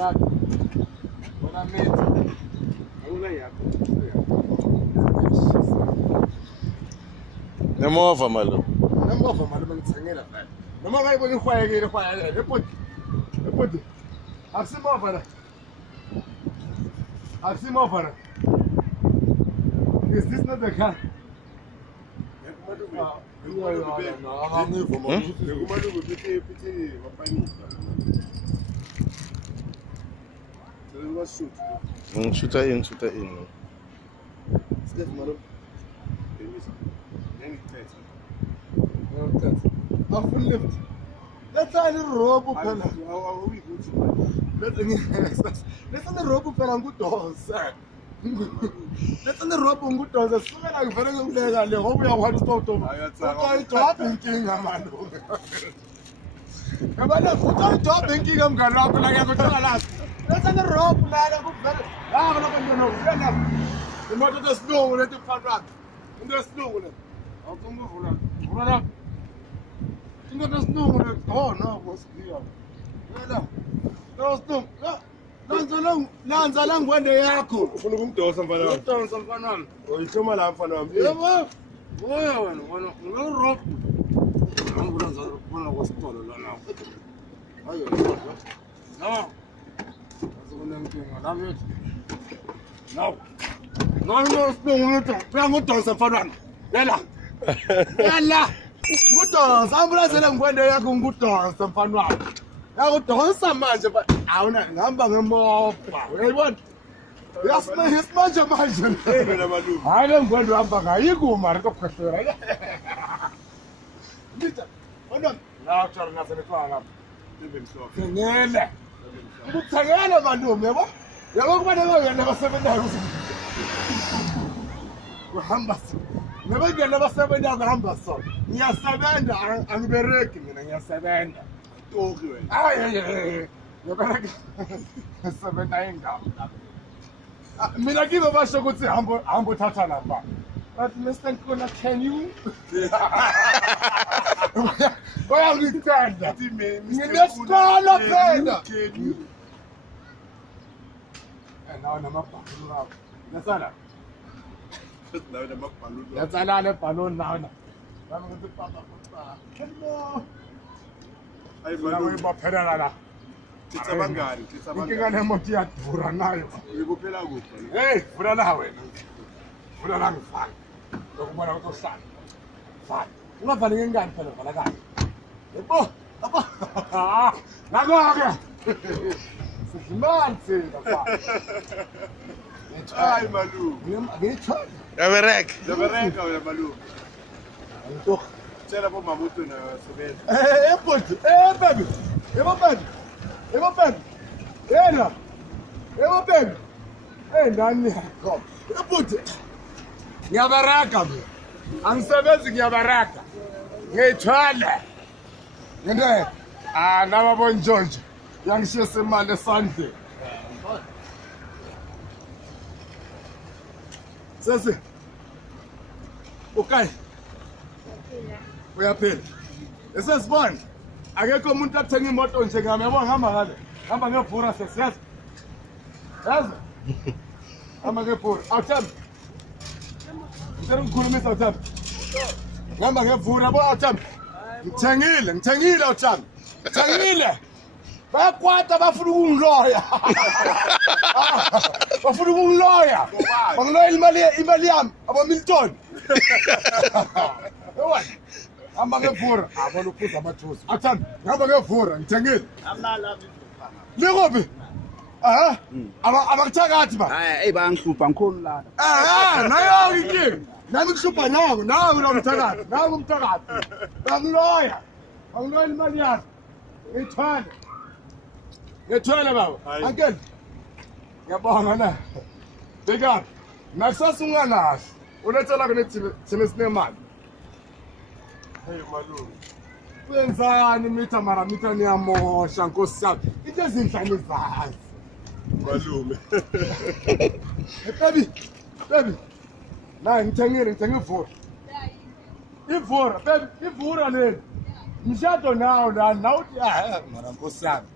Bona methi. Awula yakho. Nemova malo. Nemova malo bangithengela vele. Noma ngayibona ihwayekile ihwayekile. Lepoti. Akusimova la. Akusimova la. Is this not the car? Shoot her in. Full lift. Let's say the rope phela. Let's say the rope phela ngudonsa. Let's say the rope ngudonsa. Sukela ngivele ngibeka le ngoba uyakwazi stop. Uqala inkinga manje. Yabona uqala inkinga mngani wakho la yakuthola la. Let's say the rope la kuvele. La lokho ngiyona. Imoto yesilungu lethi phakathi. Into yesilungu le. Awukumvula. Vula la. Into yesilungu le. Oh no, boss here. Yela. Nanza la ngwende yakho. Ufuna ukumdosa mfana wami. Udonsa mfana wami. Uyishoma la mfana wami. Yebo. Oya wena ngirop. Angibona bona kwasitolo la nawo. Hayo. No. Azobonenkinga la mfethu. No. No, ngudonsa mfana wami. Yela. Ngudonsa ambulance le ngwende yakho ngudonsa mfana wami. Yakudonsa manje awuna ngihamba ngemofa. Uyayibona? Yasimanje manje. Wena malume. Hayi le ngwende uhamba ngayiko mara kokukhwehlela. Ngita. Wona la uthara ngasele kwala. Ngele. Ukuthengela malume yabo. Yabo kufanele wena basebenzayo uhamba nebangena basebenza ngihamba so ngiyasebenza angibereki mina ngiyasebenza Toki wena. Ay ngibereka sebenza ingaba mina kibe basho ukuthi hambo thatha lapha but Mr. Nkona can you bayangithanda nginesikolo phela Can you? nawo namabhaluni lawo nasala Nawe namabhaluni. yatsala le balloon nawo bami ngithi papa papa hello Hayi nawe malume. baphelana la Thitha bangani? inkinga nemoto iyadura nayo Uyikuphela kuphi? hey vula la wena vula la ngifaka lokubona ukuthi uhlala faka ungavali ngengani phela vala kahle yebo papa nakho-ke sidlimani thina faka Hayi malume. ngiyithole Yabereka. Yabereka wena malume. ngitokho Tshela bomama ukuthi wena uyasebenza. Ebhodi, baby. Yebo baby. Yena. Yebo baby. Nani yakho. Ebhodi. Ngiyabaraka mina. Angisebenzi ngiyabaraka. Ngiyithwala. Ngende. Naba bonjonjo. Yangishisa imali esandleni. Sesi. Okay. Uyaphila. Esesibona. Akekho umuntu athenga imoto nje ngami yabo ngihamba ngale. Hamba ngevura sesiyazi. Yazi? Hamba ngevura. Awuthembi. Ngicela ukukhulumisa awuthembi. Ngihamba ngevura yabo awuthembi. Ngithengile awuthembi. Ngithengile. Bayakwata bafuna ukungiloya. Bafuna ukungiloya. Bangiloya imali yami abo Milton. Yewona. Hamba ngevura. Abona ukuphuza amathusi. Athanda. Ngihamba ngevura ngithengile. Amala Likuphi? Abakuthakathi ba. hayi bayangihlupha ngikhulu la Nayo inkinga. Nami ngihlupha nawe nomthakathi. Nawe umthakathi. Bangiloya. Bangiloya imali yakho. Ngithwele baba. Hayi. Uncle. Ngiyabonga na. Beka. Nakusasa unganahle. Ulethela kune thina sinemali. Hayi malume. Wenzani mitha niyamosha nkosi yami. Into ezinhlanu zazi. Malume. Baby. La ngithenge ivura. Ivura le. Mshado nawo la nawuthi mara nkosi yami.